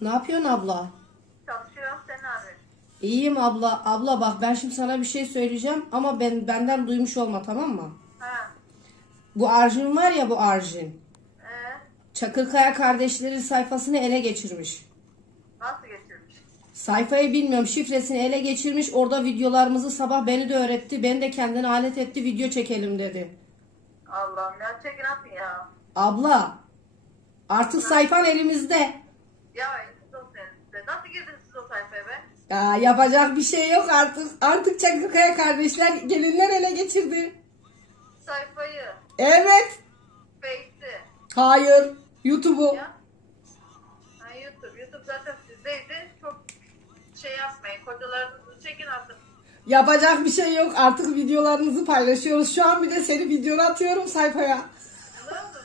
Ne yapıyorsun abla? Çalışıyorum sen yapıyorsun? İyiyim abla. Abla bak ben şimdi sana bir şey söyleyeceğim ama ben benden duymuş olma tamam mı? Ha. Bu Arjin var ya bu Arjin. Ee, Çakırkaya kardeşleri sayfasını ele geçirmiş. nasıl geçirmiş? Sayfayı bilmiyorum şifresini ele geçirmiş. Orada videolarımızı sabah beni de öğretti. Beni de kendine alet etti video çekelim dedi. Allah'ım ya çekin atın ya. Abla artık sayfan elimizde. Ya siz. Nasıl girdiniz siz o sayfaya be? Ya yapacak bir şey yok artık. Artık Çakırkaya kardeşler gelinler ele geçirdi. Sayfayı, Evet. Face'i. Hayır. YouTube'u. Ya. Ha, YouTube. YouTube zaten sizdeydi. Çok şey yapmayın. Kocalarınızı çekin atın. Yapacak bir şey yok. Artık videolarınızı paylaşıyoruz. Şu an bir de seni videonu atıyorum sayfaya. Ben işteyim.